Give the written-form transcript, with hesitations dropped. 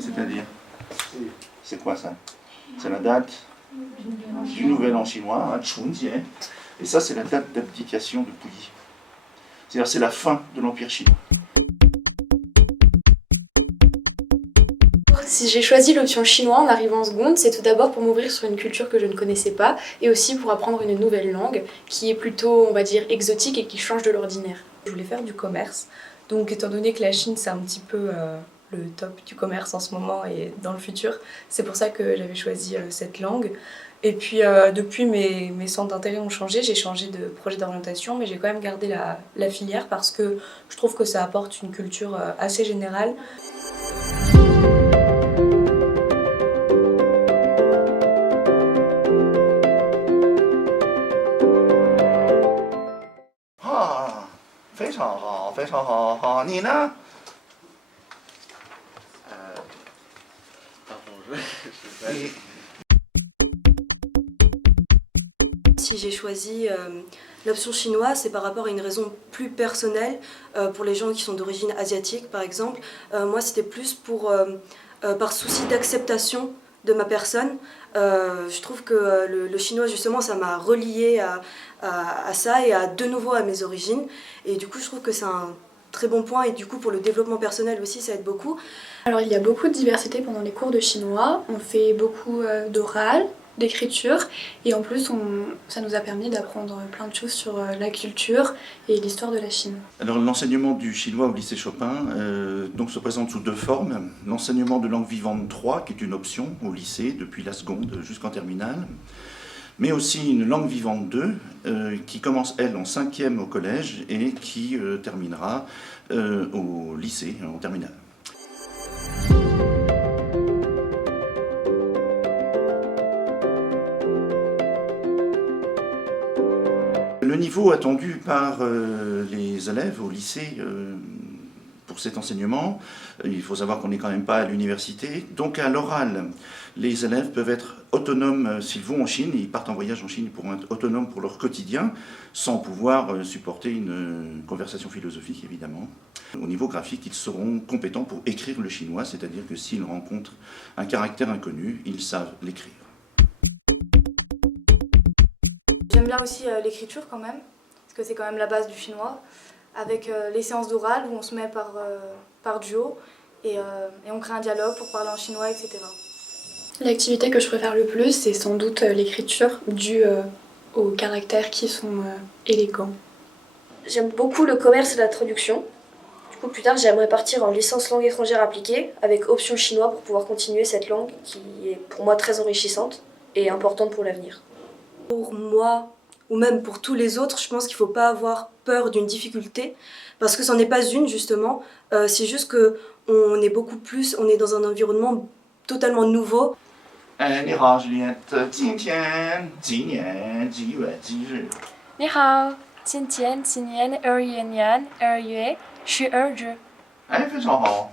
C'est-à-dire, c'est quoi ça? C'est la date du nouvel an chinois, Chunjie. Et ça, c'est la date d'abdication de Puyi. C'est-à-dire, c'est la fin de l'Empire chinois. Si j'ai choisi l'option chinois en arrivant en seconde, c'est tout d'abord pour m'ouvrir sur une culture que je ne connaissais pas et aussi pour apprendre une nouvelle langue qui est plutôt, on va dire, exotique et qui change de l'ordinaire. Je voulais faire du commerce, donc étant donné que la Chine c'est un petit peu le top du commerce en ce moment et dans le futur, c'est pour ça que j'avais choisi cette langue. Et puis depuis mes centres d'intérêt ont changé, j'ai changé de projet d'orientation, mais j'ai quand même gardé la filière parce que je trouve que ça apporte une culture assez générale. Ah, 非常好，非常好，好，你呢？ Si j'ai choisi l'option chinoise, c'est par rapport à une raison plus personnelle pour les gens qui sont d'origine asiatique par exemple. Moi c'était plus par souci d'acceptation de ma personne. Je trouve que le chinois justement ça m'a reliée à ça et de nouveau à mes origines. Et du coup je trouve que c'est un très bon point et du coup pour le développement personnel aussi ça aide beaucoup. Alors il y a beaucoup de diversité pendant les cours de chinois, on fait beaucoup d'oral, d'écriture et en plus ça nous a permis d'apprendre plein de choses sur la culture et l'histoire de la Chine. Alors l'enseignement du chinois au lycée Chopin donc, se présente sous deux formes. L'enseignement de langue vivante 3 qui est une option au lycée depuis la seconde jusqu'en terminale, mais aussi une langue vivante 2 qui commence elle en 5e au collège et qui terminera au lycée en terminale. Le niveau attendu par les élèves au lycée pour cet enseignement, il faut savoir qu'on n'est quand même pas à l'université, donc à l'oral, les élèves peuvent être autonomes s'ils vont en Chine, ils partent en voyage en Chine, ils pourront être autonomes pour leur quotidien, sans pouvoir supporter une conversation philosophique évidemment. Au niveau graphique, ils seront compétents pour écrire le chinois, c'est-à-dire que s'ils rencontrent un caractère inconnu, ils savent l'écrire. J'aime bien aussi l'écriture quand même, parce que c'est quand même la base du chinois, avec les séances d'oral où on se met par duo et on crée un dialogue pour parler en chinois, etc. L'activité que je préfère le plus, c'est sans doute l'écriture, due aux caractères qui sont élégants. J'aime beaucoup le commerce et la traduction. Du coup, plus tard, j'aimerais partir en licence langue étrangère appliquée avec option chinois pour pouvoir continuer cette langue qui est pour moi très enrichissante et importante pour l'avenir. Pour moi, ou même pour tous les autres, je pense qu'il ne faut pas avoir peur d'une difficulté, parce que c'en est pas une justement, c'est juste qu'on est beaucoup plus, on est dans un environnement totalement nouveau. 你好，Juliette，今天几年几月几日？你好，今年2月12日。哎，非常好。